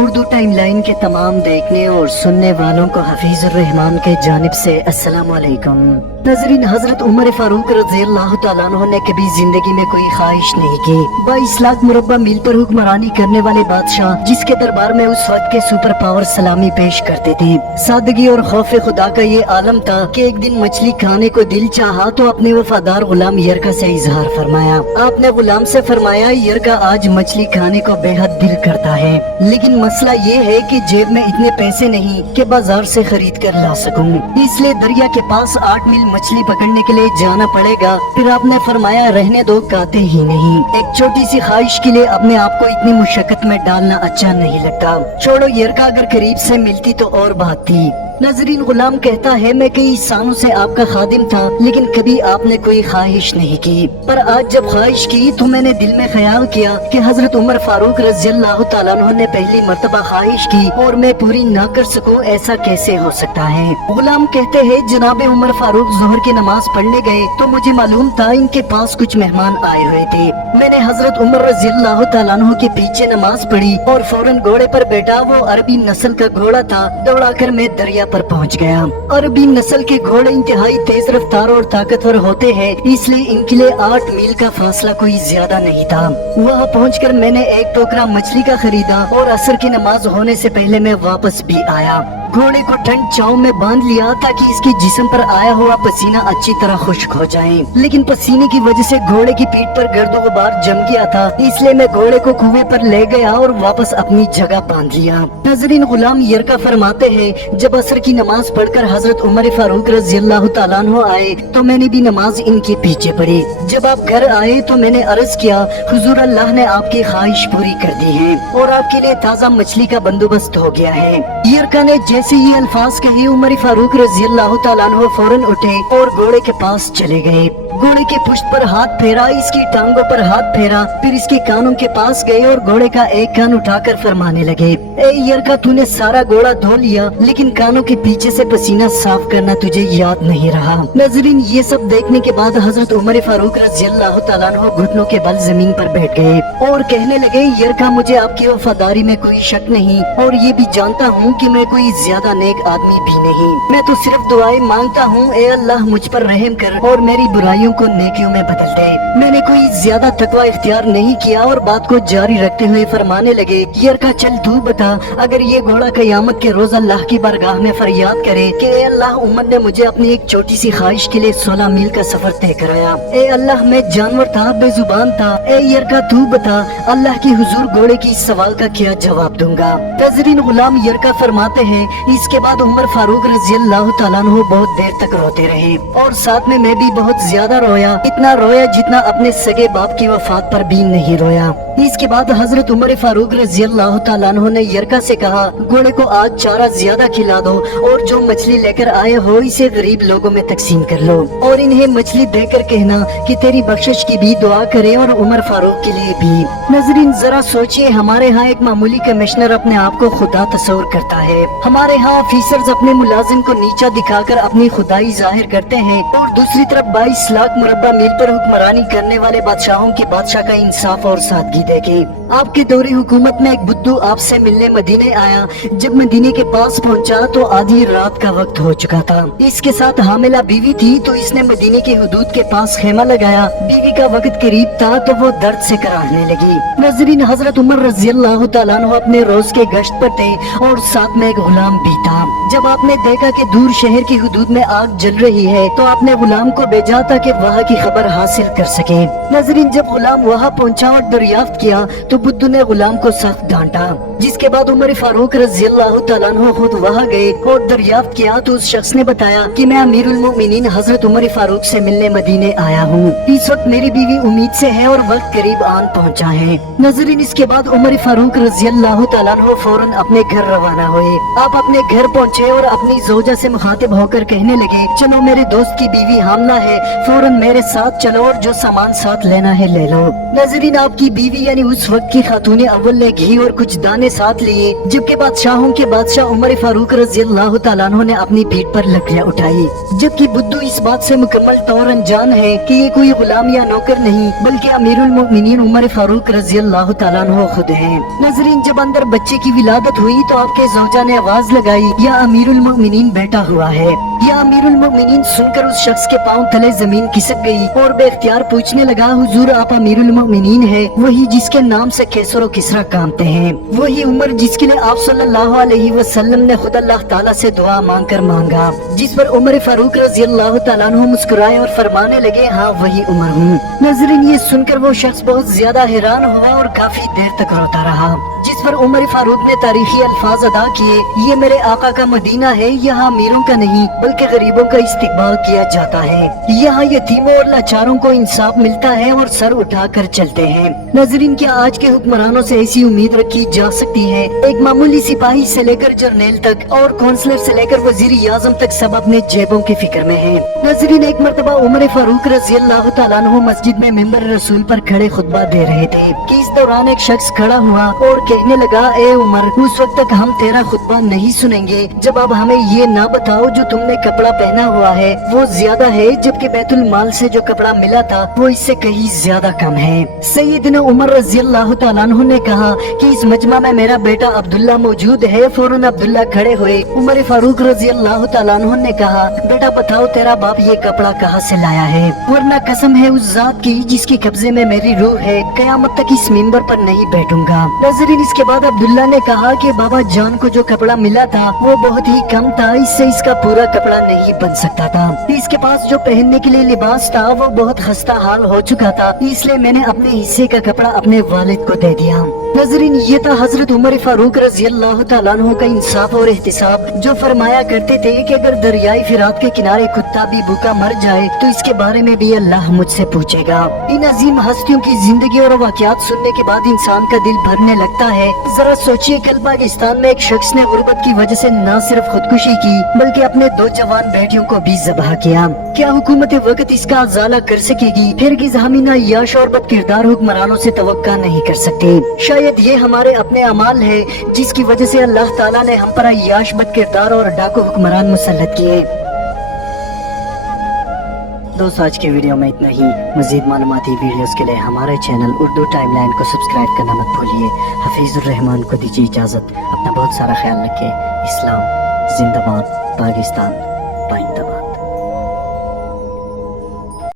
Urdu time line के तमाम देखने और सुनने वालों को हफीजुर रहमान के जानिब से अस्सलाम वालेकुम। नाज़रीन, हजरत उमर फारूक रज़ी अल्लाह तआला अन्हु ने कभी जिंदगी में कोई ख्वाहिश नहीं की। 22 लाख मुरब्बा मील पर हुक्मरानी करने वाले बादशाह, जिसके दरबार में उस वक्त के सुपर पावर सलामी पेश करते थे। सादगी और खौफ खुदा का ये आलम था कि एक दिन मछली खाने को दिल चाहा तो अपने वफादार गुलाम यरका से इजहार फरमाया। आपने गुलाम से फरमाया, यरका आज मछली खाने को बेहद दिल करता है, लेकिन मसला ये है कि जेब में इतने पैसे नहीं कि बाजार से खरीद कर ला सकूं, इसलिए दरिया के पास 8 मील मछली पकड़ने के लिए जाना पड़ेगा। फिर आपने फरमाया, रहने दो, काते ही नहीं। एक छोटी सी ख्वाहिश के लिए अपने आप को इतनी मुशक्कत में डालना अच्छा नहीं लगता। छोड़ो, यरका अगर करीब से मिलती तो और बात थी। नाज़रीन, गुलाम कहता है, मैं कई सालों से आपका खादिम था, लेकिन कभी आपने कोई ख्वाहिश नहीं की। पर आज जब ख्वाहिश की तो मैंने दिल में ख्याल किया कि हजरत उमर फारूक रज़ियल्लाहु तआला अन्हु ने पहली मर्तबा ख्वाहिश की और मैं पूरी ना कर सकूं, ऐसा कैसे हो सकता है। गुलाम कहते हैं, जनाब उमर फारूक जोहर की नमाज पढ़ने गए तो मुझे मालूम था इनके पास कुछ मेहमान आए हुए थे। मैंने हजरत उमर रज़ियल्लाहु तआला अन्हु के पीछे नमाज पढ़ी और फौरन घोड़े पर बैठा। वो अरबी नस्ल का घोड़ा था। दौड़ाकर मैं दरिया पर पहुंच गया। अरबी नस्ल के घोड़े इंतहाई तेज रफ्तार और ताकतवर होते हैं, इसलिए इनके लिए 8 मील का फासला कोई ज्यादा नहीं था। वहां पहुंचकर मैंने एक टोकरा मछली का खरीदा और असर की नमाज होने से पहले मैं वापस भी आया। घोड़े को ठंड छांव में बांध लिया ताकि इसके जिस्म पर आया हुआ पसीना अच्छी तरह खुश्क हो जाए, लेकिन पसीने की वजह से घोड़े की पीठ पर गर्दो गुबार जम गया था, इसलिए मैं घोड़े को कुएं पर ले गया और वापस अपनी जगह बांध लिया। नाज़रीन, गुलाम यरका फरमाते हैं, जब असर की नमाज पढ़कर हजरत उमर फारूक रज़ियल्लाहु तआला अन्हु आए तो मैंने भी नमाज इनके पीछे पढ़ी। जब आप घर आए तो मैंने अर्ज किया, हुजूर, अल्लाह ने आपकी ख्वाहिश पूरी कर दी है और आपके लिए ताज़ा मछली का बंदोबस्त हो गया है। यरका ने जैसे ये अल्फाज कहे, उमर फारूक रज़ियल्लाहु तआला अन्हु फौरन उठे और घोड़े के पास चले गए। घोड़े के पुष्ट पर हाथ फेरा, इसकी टांगों पर हाथ फेरा, फिर इसके कानों के पास गए और घोड़े का एक कान उठाकर फरमाने लगे, ए यरका, तूने सारा घोड़ा धो लिया, लेकिन कानों के पीछे से पसीना साफ करना तुझे याद नहीं रहा। नाज़रीन, ये सब देखने के बाद हजरत उमर फारूक रज़ियल्लाहु तआला अन्हु घुटनों के बल जमीन पर बैठ गए और कहने लगे, यरका, मुझे आपकी वफादारी में कोई शक नहीं और ये भी जानता हूँ कि मैं कोई ज्यादा नेक आदमी भी नहीं। मैं तो सिर्फ दुआएं मांगता हूँ, ए अल्लाह, मुझ पर रहम कर और मेरी बुराइयों को नेकियों में बदल दे। मैंने कोई ज्यादा तकवा इख्तियार नहीं किया और बात को जारी रखते हुए फरमाने लगे, यरका, चल तू बता, अगर ये घोड़ा क़यामत के रोज अल्लाह की बारगाह में फरियाद करे कि ए अल्लाह, उमर ने मुझे अपनी एक छोटी सी ख्वाहिश के लिए 16 मील का सफर तय कराया। ए अल्लाह, मैं जानवर था, बेजुबान था। ए यरका, तू बता, अल्लाह की हुजूर, घोड़े की इस सवाल का क्या जवाब दूंगा। नाज़रीन, गुलाम यरका फरमाते हैं, इसके बाद उमर फारूक रज़ियल्लाहु तआला अन्हु बहुत देर तक रोते रहे और साथ में मैं भी बहुत ज्यादा रोया, इतना रोया जितना अपने सगे बाप की वफात पर भी नहीं रोया। इसके बाद हजरत उमर फारूक रज़ियल्लाहु तआला अन्हु ने यरका से कहा, घोड़े को आज चारा ज्यादा खिला दो और जो मछली लेकर आए हो इसे गरीब लोगों में तकसीम कर लो और इन्हें मछली देकर कहना कि तेरी बख्शिश की भी दुआ करे और उमर फारूक के लिए भी। नाज़रीन, जरा सोचिए, हमारे यहाँ एक मामूली कमिश्नर अपने आप को खुदा तस्वर करता है। हमारे यहाँ ऑफिसर्स अपने मुलाजिम को नीचा दिखाकर अपनी खुदाई जाहिर करते हैं और दूसरी तरफ 22 लाख मुरब्बा मील पर हुक्मरानी करने वाले बादशाहों के बादशाह का इंसाफ और सादगी देखें। आपके दौरे हुकूमत में एक बुद्धू आपसे मिलने मदीने आया। जब मदीने के पास पहुंचा तो आधी रात का वक्त हो चुका था। इसके साथ हामिला बीवी थी तो इसने मदीने के हुदूद के पास खेमा लगाया। बीवी का वक्त करीब था तो वो दर्द से कराहने लगी। नाज़रीन, हजरत उमर रज़ियल्लाहु तआला अन्हु अपने रोज के गश्त पर थे और साथ में एक गुलाम भी था। जब आपने देखा कि दूर शहर की हुदूद में आग जल रही है तो आपने गुलाम को भेजा ताकि वहाँ की खबर हासिल कर सके। नाज़रीन, जब गुलाम वहाँ पहुँचा और दरियाफ्त किया तो बुद्धू ने गुलाम को सख्त डांटा, जिसके बाद उमर फारूक रज़ियल्लाहु तआला अन्हु खुद वहाँ गए और दरियाफ्त किया तो उस शख्स ने बताया कि मैं अमीरुल मोमिनीन हजरत उमर फारूक से मिलने मदीने आया हूँ। इस वक्त मेरी बीवी उम्मीद से है और वक्त करीब आन पहुँचा है। नाज़रीन, इसके बाद उमर फारूक रज़ियल्लाहु तआला अन्हु फौरन अपने घर रवाना हुए। आप अपने घर पहुँचे और अपनी जोजा से मुखातिब होकर कहने लगे, चलो, मेरे दोस्त की बीवी हामला है, फौरन मेरे साथ चलो और जो सामान साथ लेना है ले लो। नाज़रीन, आपकी बीवी यानी उस वक्त की खातून अव्वल ने घी और कुछ दाने साथ लिए, जबकि बादशाहों के बादशाह उमर फारूक रज़ी अल्लाह तआला अन्हु ने अपनी पीठ पर लकड़ियां उठाई। जबकि बुद्धू इस बात से मुकम्मल तौर अनजान है कि ये कोई गुलाम या नौकर नहीं बल्कि अमीरुल मोमिनीन उमर फारूक रज़ी अल्लाह तआला अन्हु खुद हैं। नाज़रीन, जब अंदर बच्चे की विलादत हुई तो आपके ज़ौजा ने आवाज लगाई, या अमीरुल मोमिनीन बैठा हुआ है। या अमीरुल मोमिनीन सुनकर उस शख्स के पांव तले जमीन खिसक गई और बेख्तियार पूछने लगा, हुजूर आप अमीरुल मोमिनीन है, वही जिसके नाम से कैसर और किसरा कांपते हैं, वही उमर जिसके लिए आप सल्लल्लाहु अलैहि वसल्लम ने खुद अल्लाह ताला से दुआ मांगकर मांगा। जिस पर उमर फारूक रज़ी अल्लाह तआला अन्हु मुस्कुराए और फरमाने लगे, हाँ वही उमर हूँ। नाज़रीन, ये सुनकर वो शख्स बहुत ज्यादा हैरान हुआ और काफी देर तक रोता रहा। जिस पर उमर फारूक ने तारीखी अल्फाज अदा किए, ये मेरे आका का मदीना है, यहाँ अमीरों का नहीं बल्कि गरीबों का इस्तिकबाल किया जाता है। यहाँ यतीमों और लाचारों को इंसाफ मिलता है और सर उठाकर चलते हैं। नाज़रीन, क्या आज के हुक्मरानों से ऐसी उम्मीद रखी जा सकती है? एक मामूली सिपाही से लेकर जर्नेल तक और काउंसलर से लेकर वजीर आजम तक सब अपने जेबों की फिक्र में हैं। नाज़रीन, एक मर्तबा उमर फारूक रज़ी अल्लाह तआला अन्हु मस्जिद में मिंबर रसूल पर खड़े खुतबा दे रहे थे कि इस दौरान एक शख्स खड़ा हुआ और कहने लगा, ए उमर, उस वक्त तक हम तेरा खुतबा नहीं सुनेंगे जब अब हमें ये ना बताओ जो तुमने कपड़ा पहना हुआ है वो ज्यादा है, जबकि बैतुल माल से जो कपड़ा मिला था वो इससे कहीं ज्यादा कम है। सैयदना उमर रज़ी अल्लाह तआला अन्हु ने कहा कि इस मजमा में मेरा बेटा अब्दुल्ला मौजूद है। फौरन अब्दुल्ला खड़े हुए। उमर फारूक रज़ी अल्लाह तआला अन्हु ने कहा, बेटा बताओ तेरा बाप ये कपड़ा कहाँ से लाया है, वरना कसम है उस जात की जिसके कब्जे में मेरी रूह है, कयामत तक इस मिंबर पर नहीं बैठूंगा। नाज़रीन, इसके बाद अब्दुल्ला ने कहा कि बाबा जान को जो कपड़ा मिला था वो बहुत ही कम था, इससे इसका पूरा कपड़ा नहीं बन सकता था। इसके पास जो पहनने के लिए लिबास था वो बहुत खस्ता हाल हो चुका था, इसलिए मैंने अपने हिस्से का कपड़ा अपने वालिद को दे दिया। नाज़रीन, ये था हजरत उमर फारूक रज़ी अल्लाह तआला अन्हु का इंसाफ और एहतिसाब, जो फरमाया करते थे कि अगर दरियाई फिरात के किनारे कुत्ता भी भूखा मर जाए तो इसके बारे में भी अल्लाह मुझसे पूछेगा। इन अजीम हस्तियों की जिंदगी और वाकयात सुनने के बाद इंसान का दिल भरने लगता है। जरा सोचिए, कल पाकिस्तान में एक शख्स ने गुर्बत की वजह से न सिर्फ खुदकुशी की बल्कि अपने 2 जवान बेटियों को भी ज़ब्ह किया। क्या हुकूमत वक्त इसका अजाला कर सकेगी? फिर हम इन अय्याश और बदकिरदार हुक्मरानों से तवक्का नहीं कर सकते। शायद ये हमारे अपने अमाल है जिसकी वजह से अल्लाह ताला ने हम पर अय्याश, बदकिरदार और डाकू हुक्मरान मुसल्लत किए। दोस्तों, आज के वीडियो में इतना ही। मजीद मालूमाती वीडियोस के लिए हमारे चैनल उर्दू टाइमलाइन को सब्सक्राइब करना मत भूलिए। हफीजुर रहमान को दीजिए इजाज़त। अपना बहुत सारा ख्याल रखें। इस्लाम जिंदाबाद, पाकिस्तान पाइंदाबाद।